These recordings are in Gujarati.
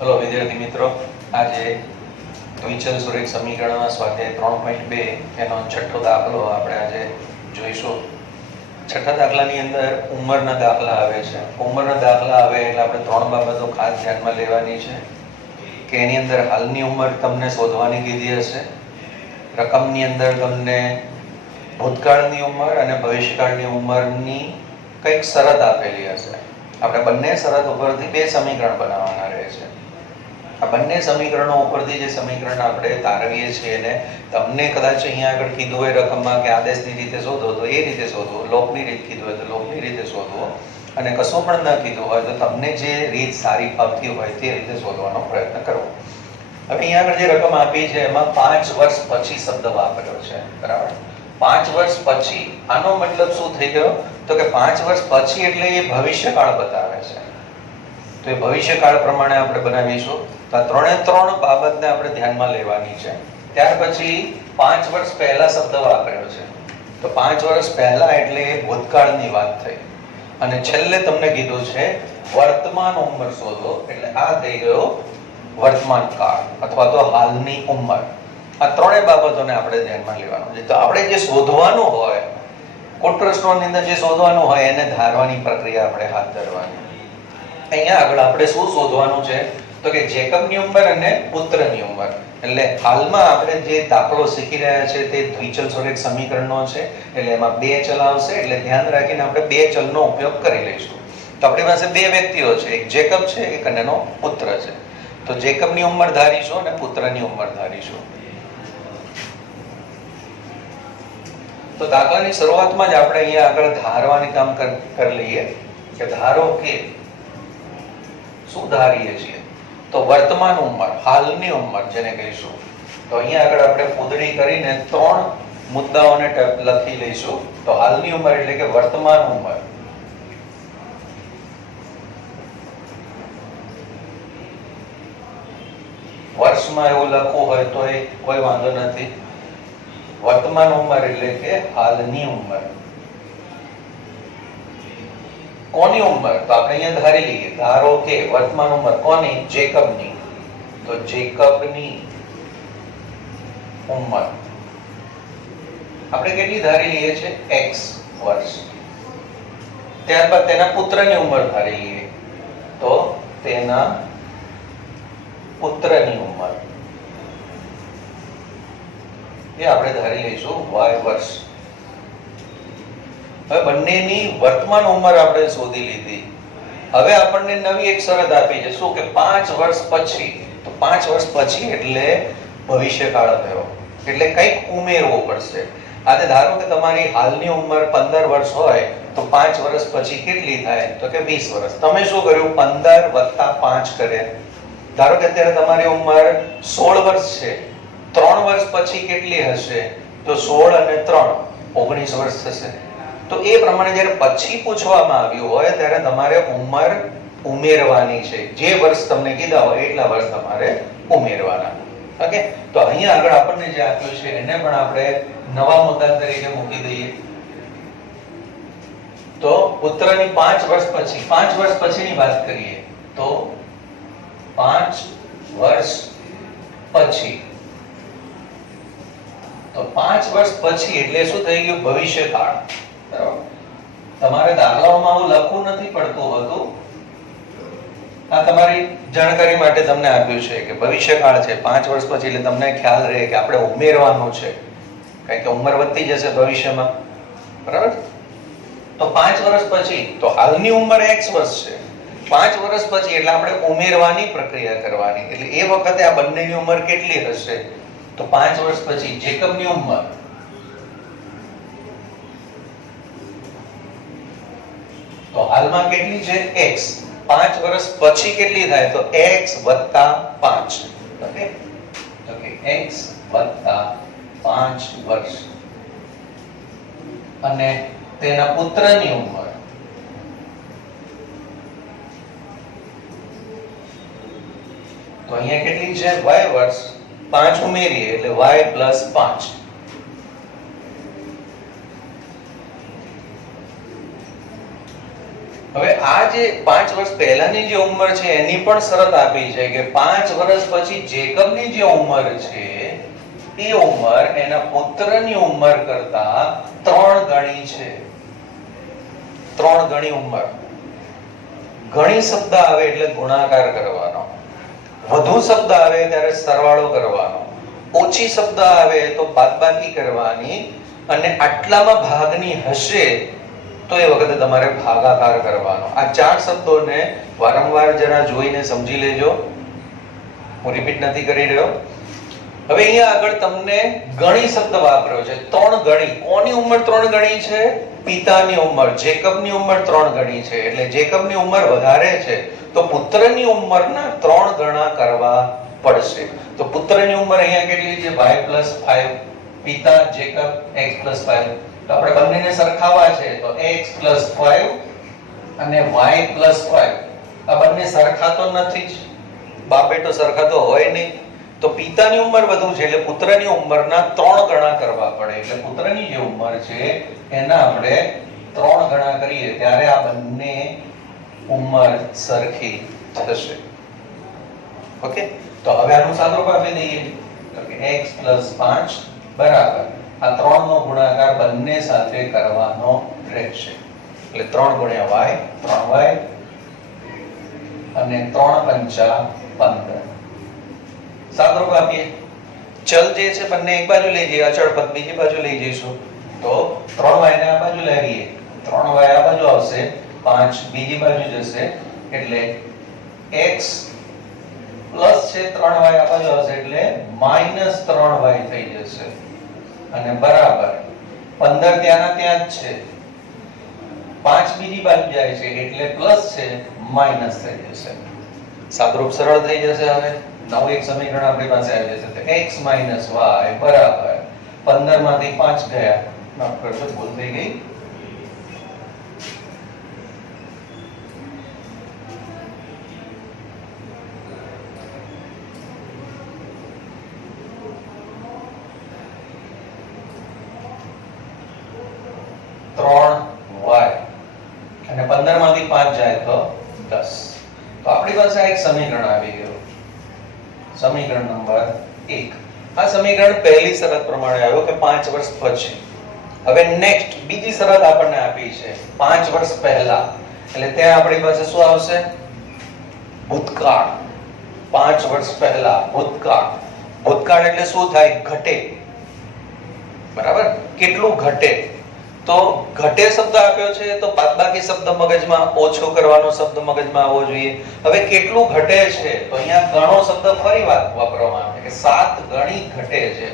હલો વિદ્યાર્થી મિત્રો, આજે દ્વિચલ સુરેખ સમીકરણના સ્વાધ્યાય 3.2 એનો છઠ્ઠો દાખલો આપણે આજે જોઈશું. છઠ્ઠા દાખલાની અંદર ઉંમરના દાખલા આવે છે. ઉંમરના દાખલા આવે એટલે આપણે ત્રણ બાબતો ખાસ ધ્યાનમાં લેવાની છે કે એની અંદર હાલની ઉંમર તમને શોધવાની કીધી હશે, રકમની અંદર તમને ભૂતકાળની ઉંમર અને ભવિષ્યકાળની ઉંમરની કંઈક શરત આપેલી હશે. આપણે બંને શરત ઉપરથી બે સમીકરણ બનાવવાના રહે છે. આ બંને સમીકરણો ઉપરથી જે સમીકરણ આપણે તારવીએ છીએ એને તમને કદાચ અહીંયા આગળ કીધું હોય રકમમાં કે આદેશની રીતે શોધો તો એ રીતે શોધવો, લોકની રીત કીધું હોય તો લોકની રીતે શોધવો, અને કશું પણ ન કીધું હોય તો તમને જે રીત સારી ફાવતી હોય તે રીતે શોધવાનો પ્રયત્ન કરવો. હવે અહીંયા આગળ જે રકમ આપી છે એમાં 5 વર્ષ પછી શબ્દ વાપર્યો છે, બરાબર? 5 વર્ષ પછી, આનો મતલબ શું થઈ ગયો? તો કે 5 વર્ષ પછી એટલે એ ભવિષ્યકાળ બતાવે છે. તો એ ભવિષ્યકાળ પ્રમાણે આપણે બનાવીશું. તો આ ત્રણ બાબતને આપણે ધ્યાનમાં લેવાની છે. ત્યાર પછી 5 વર્ષ પહેલા શબ્દ વાપર્યો છે. તો 5 વર્ષ પહેલા એટલે ભૂતકાળની વાત થઈ. અને છેલ્લે તમને કીધું છે વર્તમાન ઉંમર શોધો, એટલે આ થઈ ગયો વર્તમાન કાળ અથવા તો હાલની ઉંમર. આ ત્રણેય બાબતોને આપણે ધ્યાનમાં લેવાનું છે. તો આપણે જે શોધવાનું હોય, કોટ પ્રશ્નોની અંદર જે શોધવાનું હોય એને ધારવાની પ્રક્રિયા આપણે હાથ ધરવાની. અહીંયા આગળ આપણે શું શોધવાનું છે? તો કે જેકબની ઉંમર અને પુત્રની ઉંમર. એટલે હાલમાં આપણે જે દાખલો શીખી રહ્યા છે તે દ્વિચલ સુરેખ સમીકરણનો છે, એટલે એમાં બે ચલ આવશે. એટલે ધ્યાન રાખીને આપણે બે ચલનો ઉપયોગ કરી લઈશું. તો આપણી પાસે બે વ્યક્તિઓ છે, એક જેકબ છે, એક એનો પુત્ર છે. તો જેકબની ઉંમર ધારીશું અને પુત્રની ઉંમર ધારીશું. તો દાખલાની શરૂઆતમાં જ આપણે અહીંયા આગળ ધારવાની કામ કરી લઈએ કે ધારો કે શું ધારીએ છીએ? તો વર્તમાન ઉંમર, હાલની ઉંમર જેને કહીશું. તો અહીંયા આગળ આપણે ફૂદડી કરીને ત્રણ મુદ્દાઓને લખી લઈશું. તો હાલની ઉંમર એટલે કે વર્તમાન ઉંમર. વર્ષમાં એવું લખવું હોય તો એ કોઈ વાંધો નથી. વર્તમાન ઉંમર એટલે કે હાલની ઉંમર. કોની ઉંમર? તો આપણે અહીંયા ધારી લઈએ. ધારો કે વર્તમાન ઉંમર કોની? જેકબની. તો જેકબની ઉંમર આપણે કેટલી ધારી લઈએ છે? x વર્ષ. ત્યારબાદ તેના પુત્રની ઉંમર ધારી લઈએ. તો તેના પુત્રની ઉંમર એ આપણે ધારી લઈશું y વર્ષ. હવે બંનેની વર્તમાન ઉંમર આપણે શોધી લીધી. હવે આપણને નવી એક શરત આપી છે. શું? કે 5 વર્ષ પછી. તો 5 વર્ષ પછી એટલે ભવિષ્યકાળ થયો, એટલે કંઈક ઉમેરવું પડશે. આજે ધારો કે તમારી હાલની ઉંમર 15 વર્ષ હોય તો 5 વર્ષ પછી કેટલી થાય? તો કે 20 વર્ષ. તમે શું કર્યું? 15 + 5 કર્યા. ધારો કે અત્યારે તમારી ઉંમર 16 વર્ષ છે. 3 વર્ષ પછી કેટલી હશે? તો 16 અને 3 19 વર્ષ થશે. તો એ પ્રમાણે જ્યારે પછી પૂછવામાં આવ્યું હોય ત્યારે તમારે ઉંમર ઉમેરવાની છે. જે વર્ષ તમને કીધા હોય એટલા વર્ષ તમારે ઉમેરવાના. ઓકે? તો અહીંયા આગળ આપણને જે આપ્યું છે એને પણ આપણે નવા મુદ્દા તરીકે મૂકી દઈએ. તો પુત્રની 5 વર્ષ પછી, 5 વર્ષ પછીની વાત કરીએ તો 5 વર્ષ પછી. તો 5 વર્ષ પછી એટલે શું થઈ ગયું? ભવિષ્યકાળ. બરાબર? તમારે દાખલાઓમાં આવું લખવું નથી પડતું હતું. આ તમારી જાણકારી માટે તમને આપ્યું છે કે ભવિષ્યકાળ છે 5 વર્ષ પછી, એટલે તમને ખ્યાલ રહે કે આપણે ઉમેરવાનું છે, કારણ કે ઉંમર વધતી જશે ભવિષ્યમાં. બરાબર? તો 5 વર્ષ પછી, તો હાલની ઉંમર x વર્ષ છે. 5 વર્ષ પછી એટલે આપણે ઉમેરવાની પ્રક્રિયા કરવાની. એટલે એ વખતે આ બંનેની ઉંમર કેટલી હશે? તો 5 વર્ષ પછી જેકબની ઉંમર તો હાલમાં કેટલી છે? x. 5 વર્ષ પછી કેટલી થાય? તો x + 5. ઓકે? ઓકે, x + 5 વર્ષ. અને તેના પુત્રની ઉંમર તો અહીંયા કેટલી છે? y વર્ષ. 5 ઉમેરીએ એટલે y + 5. હવે આ જે જે 5 વર્ષ પહેલાની જે ઉંમર છે એની પણ શરત આપી છે કે 5 વર્ષ પછી જેકબની જે ઉંમર છે એ ઉંમર એના પુત્રની ઉંમર કરતા 3 ગણી છે. 3 ગણી ઉંમર. ઘણી શબ્દ આવે એટલે ગુણાકાર કરવાનો, વધુ શબ્દ આવે ત્યારે સરવાળો કરવાનો, ઓછી શબ્દ આવે તો બાદબાકી કરવાની, અને આટલામાં ભાગની હશે તો એ વખતે તમારે ભાગાકાર કરવાનો. આ 4 શબ્દોને વારંવાર જરા જોઈને સમજી લેજો. હું રિપીટ નથી કરી રહ્યો. હવે અહીંયા આગળ તમને ગણી શબ્દ વાપર્યો છે. 3 ગણી. કોની ઉંમર 3 ગણી છે? પિતાની ઉંમર. જેકબની ઉંમર 3 ગણી છે. એટલે જેકબની ઉંમર વધારે છે તો પુત્રની ઉંમરના 3 ગણા કરવા પડશે. તો પુત્રની ઉંમર અહીંયા કેટલી છે? y + 5. પિતા જેકબ x + 5. તો આપણે બંનેને સરખાવવા છે તો x + 5 અને y + 5. આ બંને સરખા તો નથી જ. બાપ બેટો સરખા તો હોય નહીં. તો પિતાની ઉંમર વધુ છે એટલે પુત્રની ઉંમરના 3 ગણા કરવા પડે. એટલે પુત્રની જે ઉંમર છે એના આપણે 3 ગણા કરીએ ત્યારે આ બંને ઉંમર સરખી થશે. ઓકે, તો હવે આનું સાદુરૂપ આપી દઈએ તો કે x + 5 બરાબર આ 3 નો ગુણાકાર બંને સાથે કરવાનો રહેશે. એટલે 3 × y 3y અને 3 × 5 15. સાદુરૂપ આપીએ. ચલ જે છે બંને એક બાજુ લઈ જઈએ, અચળ પદ બીજી બાજુ લઈ જઈશું. તો 3y ને આ બાજુ લાવીએ, 3y આ બાજુ આવશે, 5 બીજી બાજુ જશે એટલે x પ્લસ છે 3y આ બાજુ આવશે એટલે -3y થઈ જશે અને બરાબર 15 ત્યાંના ત્યાં જ છે, 5 બીજી બાજુ જાય છે એટલે પ્લસ છે માઈનસ થઈ જશે. સાદુરૂપ સરળ થઈ જશે. હવે નવું એક સમીકરણ આપણી પાસે આવી જશે તો x - y બરાબર 15 માંથી 5 ગયા, માફ કરજો ભૂલ થઈ ગઈ, અને 15 માંથી 5 જાય તો 10. તો આપણી પાસે એક સમીકરણ આવી ગયું. સમીકરણ નંબર 1. આ સમીકરણ પહેલી શરત પ્રમાણે આવ્યો કે 5 વર્ષ પછી. હવે નેક્સ્ટ બીજી શરત આપણને આપી છે 5 વર્ષ પહેલા. એટલે ત્યાં આપણી પાસે શું આવશે? ભૂતકાળ. 5 વર્ષ પહેલા ભૂતકાળ. ભૂતકાળ એટલે શું થાય? ઘટે. બરાબર? કેટલું ઘટે? તો ઘટે શબ્દ આપ્યો છે તો બાદબાકી શબ્દ મગજમાં, ઓછો કરવાનો શબ્દ મગજમાં આવવો જોઈએ. હવે કેટલું ઘટે છે તો અહીંયા ગણો શબ્દ ફરી વાપરવામાં આવે કે 7 ગણી ઘટે છે.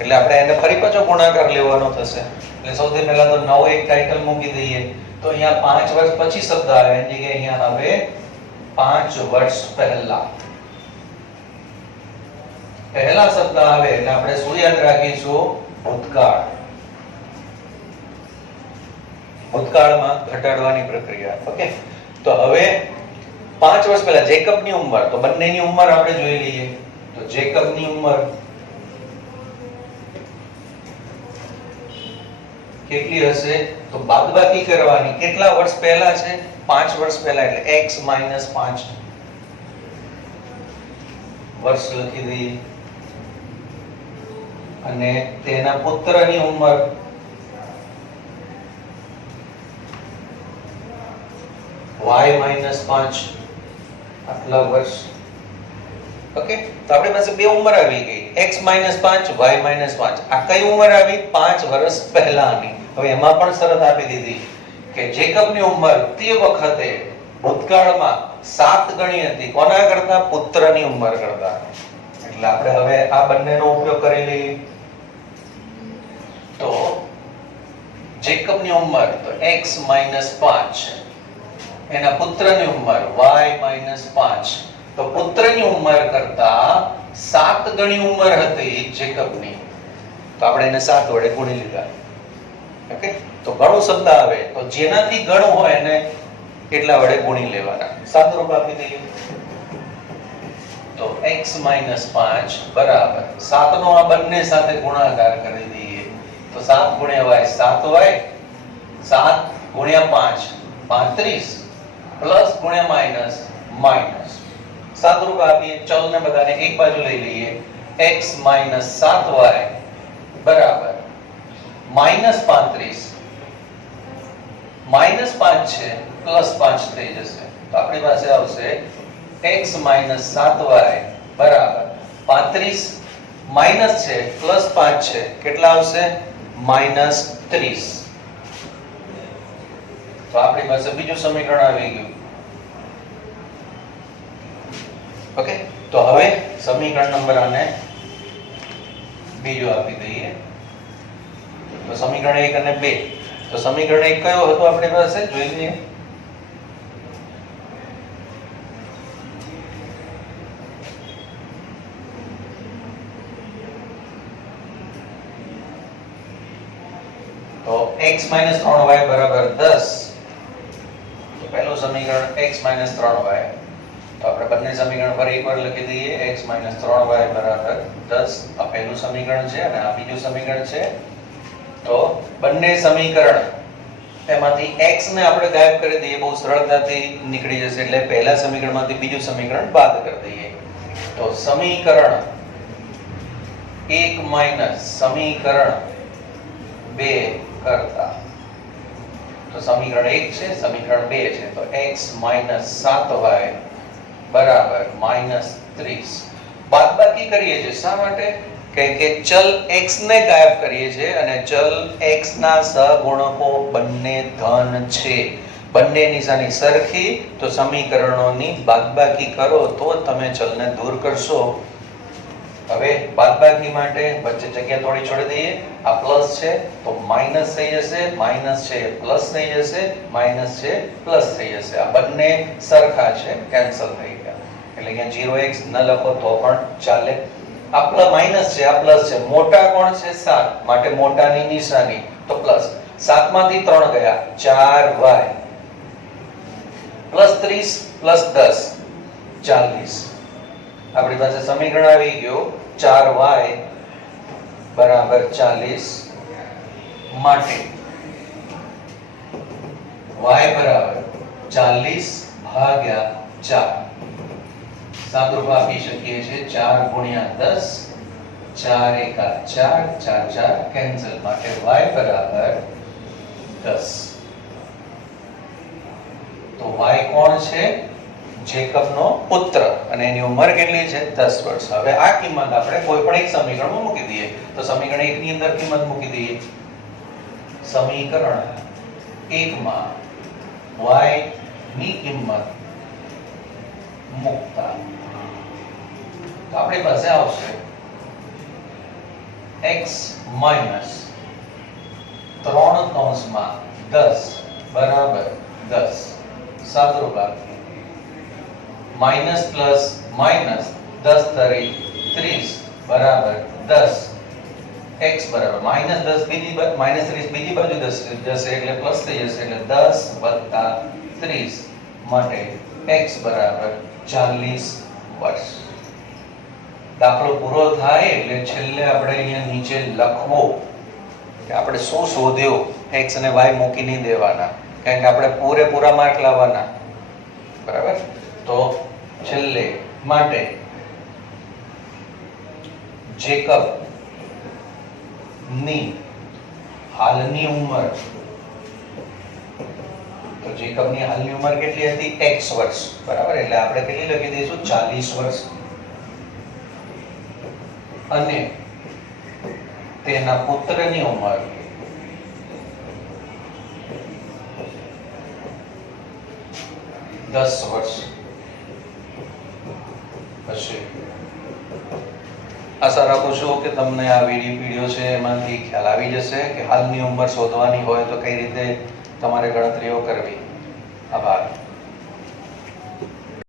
એટલે આપણે એને ફરી પાછો ગુણાકાર લેવાનો થશે. એટલે સૌથી પહેલા તો નવો એક ટાઇટલ મૂકી દઈએ. તો અહીંયા 5 વર્ષ પછી શબ્દ આવે એની જગ્યાએ અહીંયા હવે 5 વર્ષ પહેલા. પહેલા શબ્દ આવે એટલે આપણે શું યાદ રાખીશું? ભૂતકાળ. ભૂતકાળમાં ઘટાડવાની પ્રક્રિયા. ઓકે, તો હવે 5 વર્ષ પહેલા જેકબની ઉંમર, તો બંનેની ઉંમર આપણે જોઈ લઈએ. તો જેકબની ઉંમર કેટલી હશે? તો બાદબાકી કરવાની. કેટલા વર્ષ પહેલા છે? 5 વર્ષ પહેલા એટલે x - 5 વર્ષ લખી દઈએ. અને તેના પુત્રની ઉંમર y - 5 આટલા વર્ષ. ઓકે, તો આપણી પાસે બે ઉંમર આવી ગઈ, x - 5 y - 5. આ કઈ ઉંમર આવી? 5 વર્ષ પહેલાની. હવે એમાં પણ શરત આપી દીધી કે જેકબની ઉંમર તે વખતે ભૂતકાળમાં 7 ગણી હતી. કોના કરતા? પુત્રની ઉંમર કરતા. એટલે આપણે હવે આ બંનેનો ઉપયોગ કરી લઈએ. તો જેકબની ઉંમર તો x - 5, એના પુત્રની ઉંમર y - 5. તો પુત્રની ઉંમર કરતા 7 ગણી ઉંમર હતી જેકબની. તો આપણે એને 7 વડે ગુણી લીધા. ઓકે, તો ઘણો શબ્દ આવે તો જેનાથી ઘણું હોય એને એટલા વડે ગુણી લેવાના. સાદુરૂપ આપી દઈએ તો x - 5 બરાબર 7 નો આ બંને સાથે ગુણાકાર કરી દઈએ તો 7 × y 7y, 7 × 5 35 પ્લસ ગુણ્યા માઇનસ માઇનસ સાદુરૂપ આપીએ ચલને બધાને એક બાજુ લઈ લઈએ x - 7y બરાબર -35 -5 છે +5 થઈ જશે તો આપણી પાસે આવશે x - 7y બરાબર 35 માઈનસ છે +5 છે કેટલા આવશે -30 તો આપણી પાસે બીજું સમીકરણ આવી ગયું ઓકે તો હવે સમીકરણ નંબર આને બીજું આપી દઈએ તો સમીકરણ 1 અને 2 તો સમીકરણ 1 કયો હતો આપણી પાસે જોઈ લઈએ તો x - 3y બરાબર 10 તો પહેલું સમીકરણ x - 3y તો આપણે બંને સમીકરણ પર એકવાર લખી દઈએ x - 3y બરાબર 10 આ પહેલું સમીકરણ છે અને આ બીજું સમીકરણ છે તો બંને સમીકરણ એમાંથી x ને આપણે ગાયબ કરી દઈએ બહુ સરળતાથી નીકળી જશે એટલે પહેલા સમીકરણમાંથી બીજું સમીકરણ બાદ કરી દઈએ તો સમીકરણ 1 માઈનસ સમીકરણ 2 કરતા તો સમીકરણ 1 છે સમીકરણ 2 છે તો x - 7y બરાબર -30 બાદબાકી કરીએ છીએ શા માટે કે ચલ x ને ગાયબ કરીએ છીએ અને ચલ x ના સહગુણકો બંને ધન છે બંને નિશાની સરખી તો સમીકરણોની બાદબાકી કરો તો તમે ચલને દૂર કરશો હવે બાદબાકી માટે વચ્ચે જગ્યા થોડી છોડી દઈએ આ પ્લસ છે તો માઈનસ થઈ જશે માઈનસ છે પ્લસ થઈ જશે માઈનસ છે પ્લસ થઈ જશે આ બંને સરખા છે કેન્સલ થઈ ગયા એટલે અહીંયા 0x ન લખો તો પણ ચાલે આ પ્લસ માઈનસ છે આ પ્લસ છે મોટા કોણ છે 7 માટે મોટાની નિશાની તો પ્લસ 7 માંથી 3 ગયા 4y +30 +10 40 આપણી પાસે સમીકરણ આવી ગયું 4y બરાબર 40 માટે y બરાબર 40 ભાગ્યા 4 સાદુરૂપ આપી શકીએ છીએ 4 ગુણ્યા 10 4 એકા 4 4 4 કેન્સલ માટે y બરાબર 10 તો y કોણ છે જેકબનો પુત્ર અને એની ઉંમર કેટલી છે 10 વર્ષ હવે આ કિંમત આપણે કોઈ પણ એક સમીકરણમાં મૂકી દઈએ તો સમીકરણ 1 ની અંદર કિંમત મૂકી દઈએ સમીકરણ 1 માં y ની કિંમત મૂકતા તો આપણી પાસે આવશે x માઈનસ 3 કૌંસમાં 10 બરાબર 10 સાદુરૂપ આપીએ માઈનસ પ્લસ માઈનસ 10 તરી 30 બરાબર 10 x બરાબર માઈનસ 10 બીજી બાજુ માઈનસ 30 બીજી બાજુ જશે એટલે પ્લસ થઈ જશે એટલે 10 વત્તા 30 માટે x બરાબર 40 વર્ષ દાખલો પૂરો થાય એટલે છેલ્લે આપણે અહીંયા નીચે લખવો કે આપણે શું શોધ્યો x અને y મૂકી નહીં દેવાના કારણ કે આપણે પૂરેપૂરા માર્ક લાવવાના બરાબર તો છેલ્લે માટે જેકબ ની હાલની ઉંમર તો જેકબની હાલની ઉંમર કેટલી હતી x વર્ષ બરાબર એટલે આપણે કેટલી લખી દઈશું 40 વર્ષ અને તેના પુત્રની ઉંમર 10 વર્ષ હશે આશા રાખું છું કે તમને આ વિડીયો છે એમાંથી ખ્યાલ આવી જશે કે હાલની ઉંમર શોધવાની હોય તો કઈ રીતે તમારે ગણતરીઓ કરવી આભાર